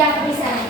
siap di sana.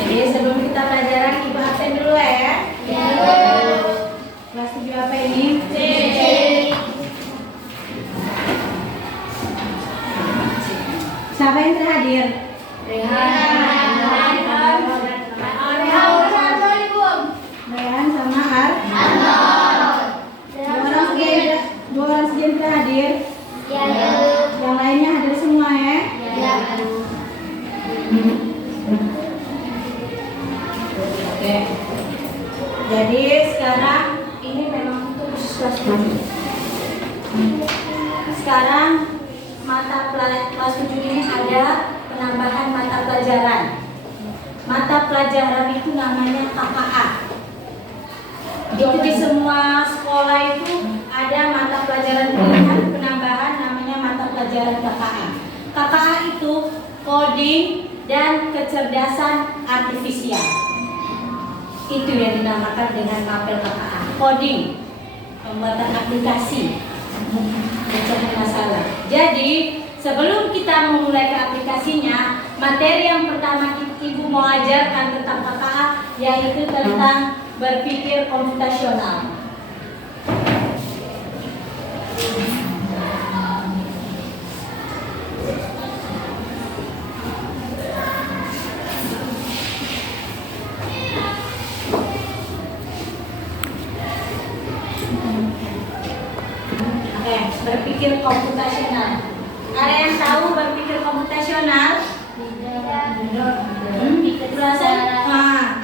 Jadi sebelum kita pelajaran, ibu absen dulu ya. Kelas 7 apa ini? C. Siapa yang terhadir? Rehan sama dua orang sekian terhadir. Yang lainnya hadir semua ya. Oke. Jadi sekarang ini memang untuk kelas 7. Sekarang kelas 7 ini ada penambahan mata pelajaran. Mata pelajaran itu namanya KKA. Itu di semua sekolah itu ada mata pelajaran pilihan penambahan namanya mata pelajaran KKA. KKA itu coding dan kecerdasan artifisial. Itu yang dinamakan dengan mapel KKA. Coding, pembuatan aplikasi, mencari masalah. Jadi sebelum kita memulai ke aplikasinya, materi yang pertama ibu mau ajarkan tentang KKA yaitu tentang berpikir komputasional. Oke, berpikir komputasional. Ada yang tahu berpikir komputasional? Berasa?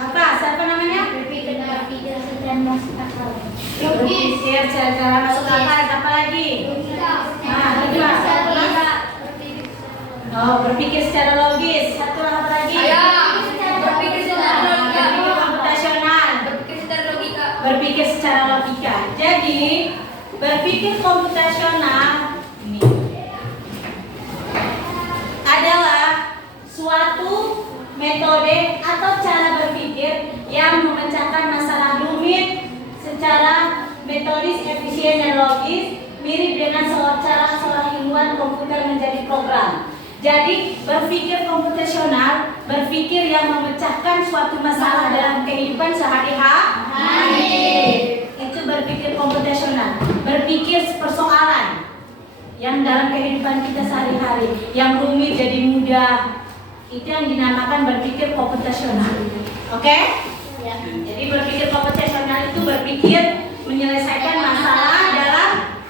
Apa? Siapa namanya? Berpikir secara masuk akal. Berpikir secara masuk akal. Apa lagi? Kedua. Berpikir secara logis. Satu apa lagi? Berpikir secara logika. Berpikir komputasional. Berpikir secara logika. Jadi berpikir komputasional ini adalah suatu metode atau cara berpikir yang memecahkan masalah rumit secara metodis, efisien, dan logis, mirip dengan cara seorang ilmuwan komputer menjadi program. Jadi berpikir komputasional, berpikir yang memecahkan suatu masalah dalam kehidupan sehari-hari. Itu berpikir komputasional, berpikir persoalan yang dalam kehidupan kita sehari-hari, yang rumit jadi mudah. Itu yang dinamakan berpikir komputasional. Oke? Ya. Jadi berpikir komputasional itu berpikir menyelesaikan masalah dalam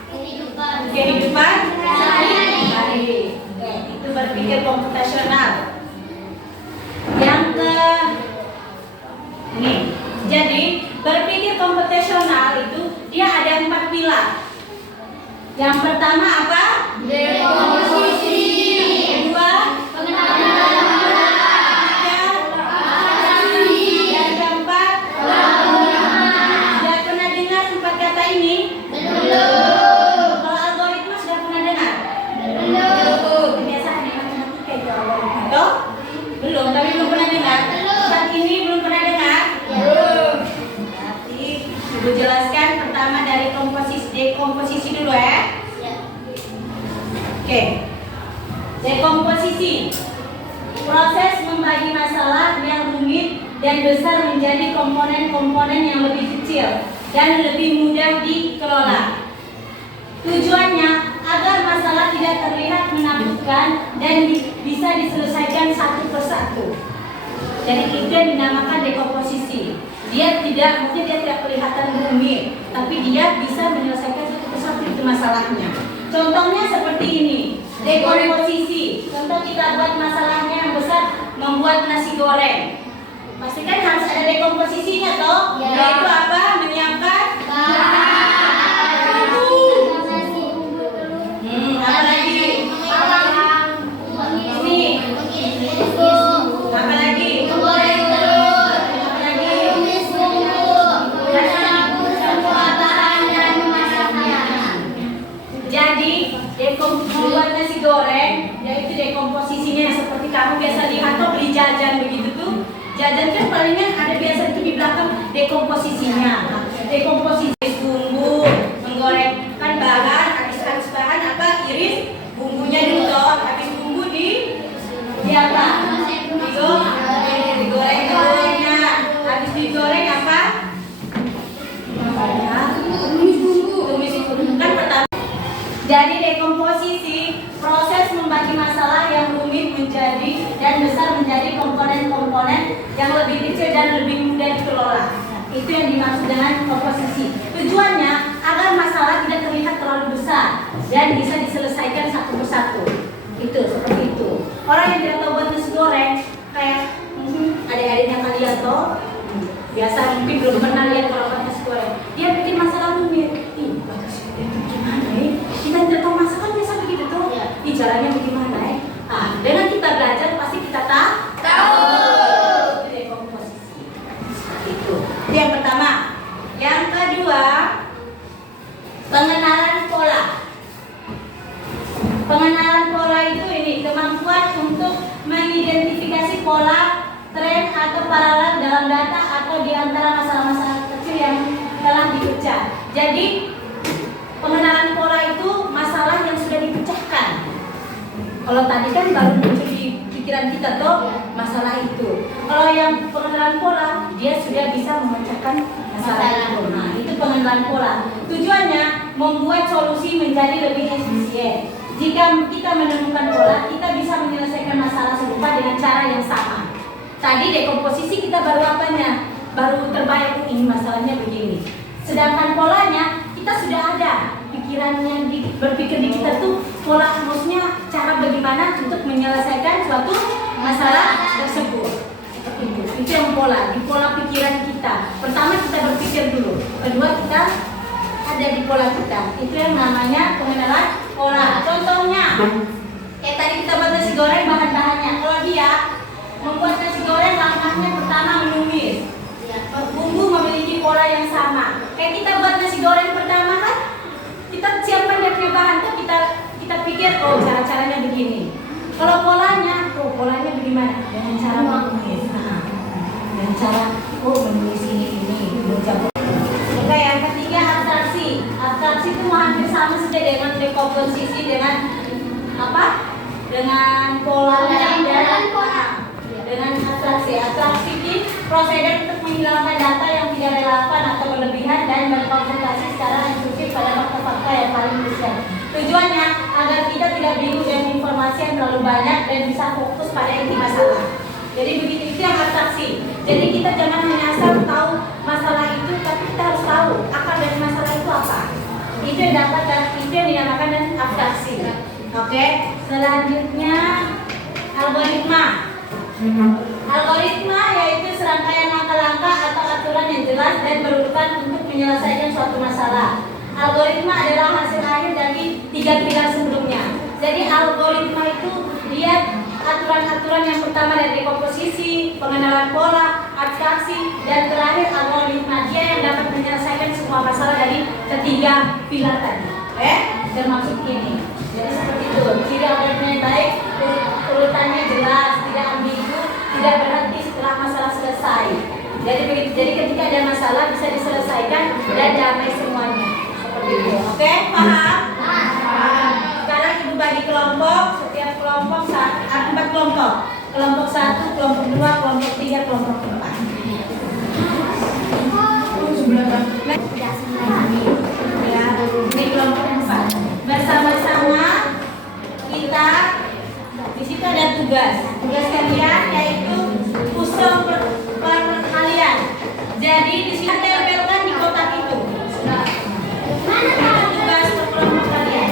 kehidupan sehari-hari. Itu berpikir komputasional. Yang ini. Jadi berpikir komputasional itu dia ada 4 pilar. Yang pertama apa? Dekomposisi. Kedua, Pengenalan. yang keempat, sudah pernah dengar 4 kata ini? Belum. Kalau algoritma sudah pernah dengar? Belum. Kebiasaan di matematika itu algoritma. Toh? Belum, tapi belum pernah dengar. Saat ini belum pernah dengar? Belum. Nanti ibu jelaskan pertama dari dekomposisi dulu ya. Oke. Dekomposisi. Proses membagi masalah yang rumit dan besar menjadi komponen-komponen yang lebih kecil dan lebih mudah dikelola. Tujuannya agar masalah tidak terlihat menakutkan dan bisa diselesaikan satu persatu. Jadi itu yang dinamakan dekomposisi. Dia tidak kelihatan rumit, tapi dia bisa menyelesaikan satu persatu itu masalahnya. Contohnya seperti ini, dekomposisi. Contoh kita buat masalahnya yang besar, membuat nasi goreng. Pastikan harus ada dekomposisinya toh. Ya. Yaitu apa? Menyiapkan apa lagi? Ini. Apa lagi? Menggoreng telur, Apa lagi? tumis bumbu, bahan dan memasaknya. Jadi membuat nasi goreng, yaitu dekomposisinya seperti kamu biasa lihat tuh beli jajan begitu tuh. Jajan kan palingan ada biasa itu di belakang dekomposisinya. Dekomposisi bumbu, menggoreng kan bahan, habis bahan apa? Iris bumbunya dulu toh. Habis bumbu di apa? Digoreng telurnya. Habis digoreng apa? Tumis bumbu kan pertama. Jadi dekomposisi proses membagi masalah yang rumit menjadi dan besar menjadi komponen-komponen yang lebih kecil dan lebih mudah dikelola. Itu yang dimaksud dengan komposisi. Tujuannya agar masalah tidak terlihat terlalu besar dan bisa diselesaikan satu persatu. Itu seperti itu. Orang yang tidak tahu buat nasi goreng kayak adik-adiknya kalian toh biasa mungkin belum pernah lihat kalau buat nasi goreng. Dia bikin masalah rumit. Ih, buat nasi goreng itu gimana ya? Kita tidak tahu masakan biasa begitu tuh. Ih, caranya bagaimana ya? Ah, dengan kita belajar pasti kita tahu. Itu dekomposisi. Itu yang pertama. Yang kedua, pengenalan pola. Pengenalan pola itu ini kemampuan untuk mengidentifikasi pola, tren atau paralel dalam data atau di antara masalah-masalah kecil yang telah dipecah. Jadi pengenalan pola itu masalah yang sudah dipecahkan. Kalau tadi kan baru muncul di pikiran kita tuh masalah itu. Kalau yang pengenalan pola, dia sudah bisa memecahkan masalah itu. Nah, itu pengenalan pola. Tujuannya membuat solusi menjadi lebih efisien. Jika kita menemukan pola, kita bisa menyelesaikan masalah serupa dengan cara yang sama. Tadi dekomposisi kita baru apanya? Baru terbayang ini masalahnya begini. Sedangkan polanya kita sudah ada. Pikirannya berpikir di kita tuh pola, maksudnya cara bagaimana untuk menyelesaikan suatu masalah tersebut. Itu yang pola, di pola pikiran kita. Pertama kita berpikir dulu, kedua kita ada di pola kita. Itu yang namanya pengenalan pola. Contohnya, kayak tadi kita buat nasi goreng bahan-bahannya. Kalau dia membuat nasi goreng, langkahnya pertama menumis. Bumbu memiliki pola yang sama. Kayak kita buat nasi goreng pertama kan, kita siapkan dia punya bahan tuh kita pikir oh cara-caranya begini. Kalau polanya bagaimana? Dengan cara menulis. Dengan cara menulis ini mencampur. Oke, yang ketiga abstraksi. Abstraksi itu hampir sama saja dengan dekomposisi dengan apa? Dengan pola dan dengan abstraksi. Abstraksi ini prosedur untuk menghilangkan data yang tidak relevan atau berlebihan dan berkonsentrasi secara inklusif pada fakta-fakta yang paling besar. Tujuannya agar kita tidak bingung dengan informasi yang terlalu banyak dan bisa fokus pada inti masalah. Jadi begitu, itu yang abstraksi. Jadi kita jangan hanya asal tahu masalah itu, tapi kita harus tahu akar dari masalah itu apa. Itu yang dapat dan itu yang dinamakan dan abstraksi. Oke, selanjutnya algoritma. Algoritma yaitu serangkaian langkah-langkah atau aturan yang jelas dan berurutan untuk menyelesaikan suatu masalah. Algoritma adalah hasil akhir dari 3 pilar sebelumnya. Jadi algoritma itu dia aturan-aturan yang pertama dari dekomposisi, pengenalan pola, abstraksi, dan terakhir algoritma dia yang dapat menyelesaikan semua masalah dari ketiga pilar tadi. Termasuk ini. Jadi seperti itu. Ciri algoritma yang baik, urutannya jelas, tidak ambigu, tidak berhenti setelah masalah selesai. Jadi ketika ada masalah bisa diselesaikan dan damai semuanya. Seperti itu. Oke, paham? Paham. Sekarang ibu bagi kelompok, setiap kelompok 4 kelompok. Kelompok 1, kelompok 2, kelompok 3, kelompok 4. Ya, ini kelompok 4. Bersama-sama kita di situ ada tugas. Tugas kalian yaitu usul perkalian. Jadi di sini tempelkan di kotak itu. Mana tugas per kelompok kalian?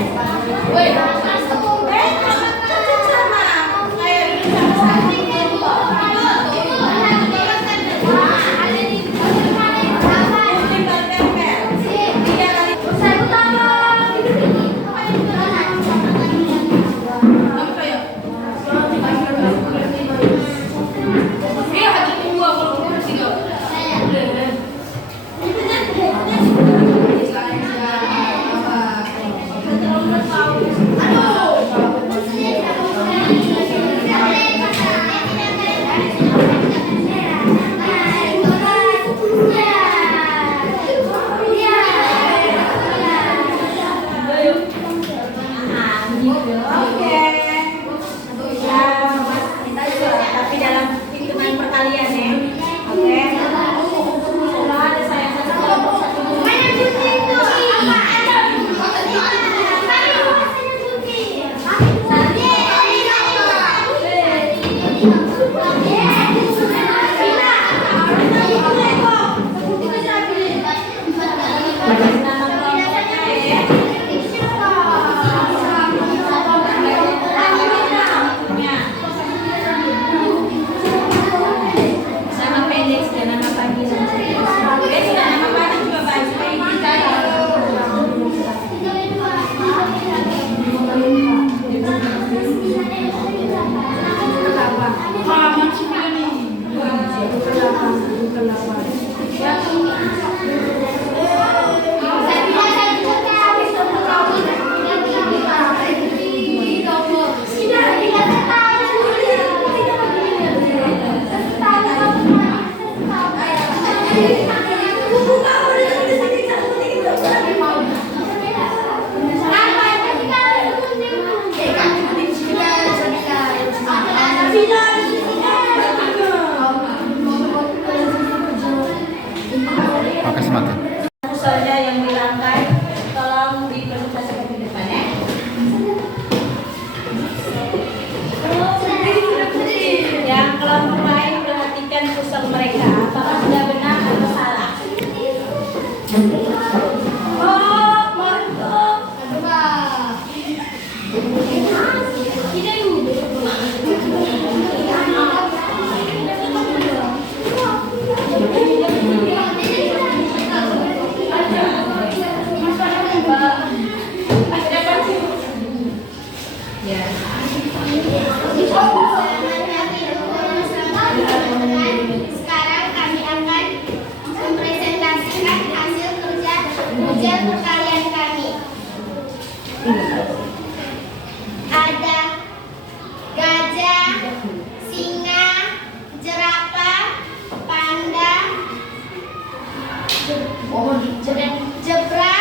Tapi dalam hitungan perkalian ya. Oke. Kalau ada saya satu kelompok satu nama pendek dan nama panggilan. Oke, sudah nama panjang juga baik. Makasih makan. Satu saja yang dirangkai, tolong dipresentasikan ke depan ya. Yang kelompok lain perhatikan pusat mereka, apakah sudah benar atau salah. Oh, mantap. Sekarang kami akan mempresentasikan hasil kerja ujian perkalian kami. Ada gajah, singa, jerapah, panda, zebra,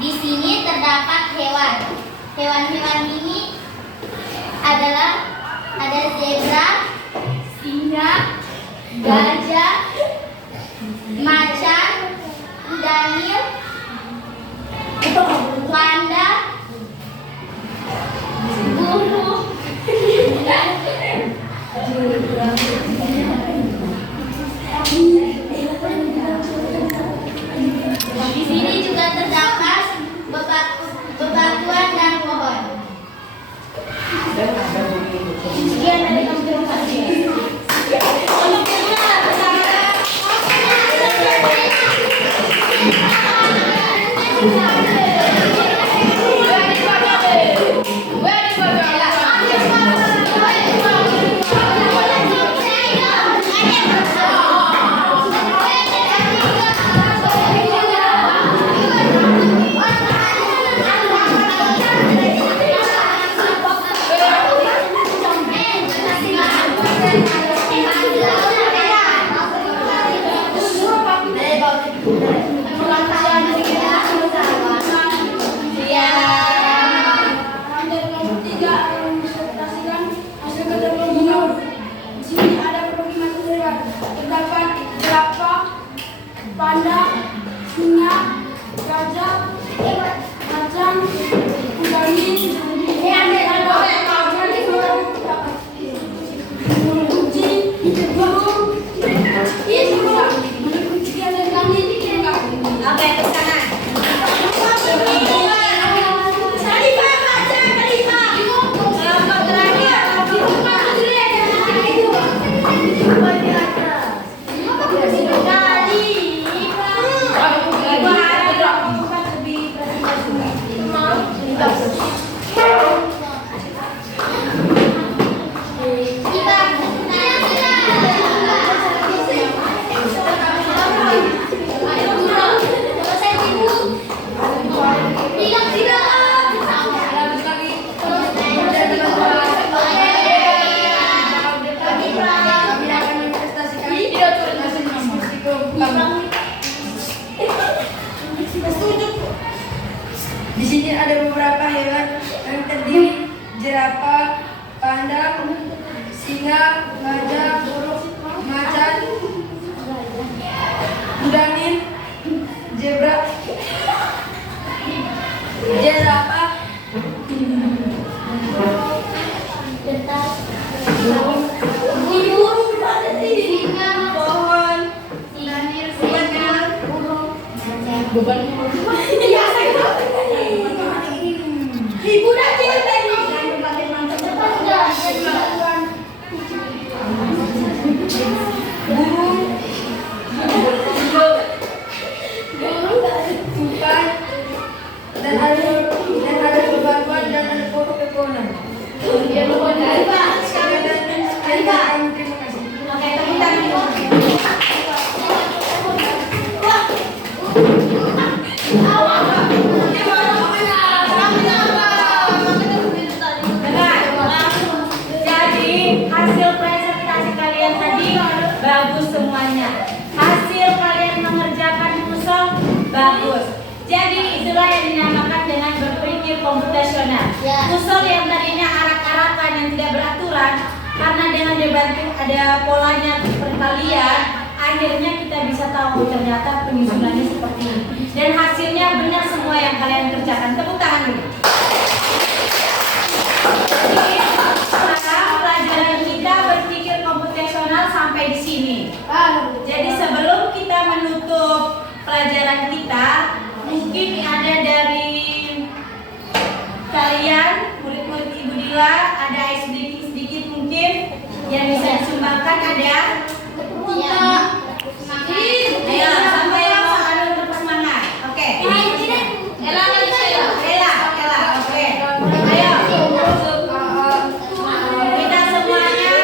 Di sini terdapat hewan. Hewan-hewan ini adalah ada zebra, singa, gajah, macan, kuda nil, panda, burung, di sini juga terdapat bebatuan dan pohon. Sekian dari kami, terima kasih. Untuk kita bersama. Panda, singa, gajah, macan, kucing, burung, Oke, ke sana. Kelompok terakhir. Di sini ada beberapa hewan yang terdiri jerapah, panda, singa, gajah, macan, kudanin, zebra, jerapah, pohon, beban Ibu dah kira tadi. tupai, dan ada bebatuan dan ada pohon-pohonan. Terima kasih. Oke, tepuk tangan. Jadi hasil presentasi kalian tadi bagus semuanya. Hasil kalian mengerjakan puzzle bagus. Jadi itulah yang dinamakan dengan berpikir komputasional. Ya. Puzzle yang tadinya arak-arakan yang tidak beraturan, karena dengan dibantu ada polanya perkalian, akhirnya kita bisa tahu ternyata penyusunannya seperti ini. Dan hasilnya benar semua yang kalian kerjakan. Tepuk tangan dulu. Jadi, sekarang pelajaran kita berpikir komputasional sampai di sini. Jadi sebelum kita menutup pelajaran kita, mungkin ada dari kalian, murid-murid Ibu Dila, ada ice breaking sedikit mungkin yang bisa disumbangkan ada? Ayo, sampai yang ada untuk semangat. Oke. Ella lagi saya. Ella, oke. Ayo. Kita semuanya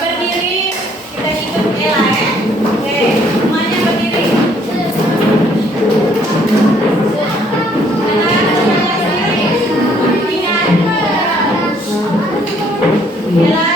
berdiri. Kita ikut Ella ya. Oke, semuanya berdiri. Ingat. Ella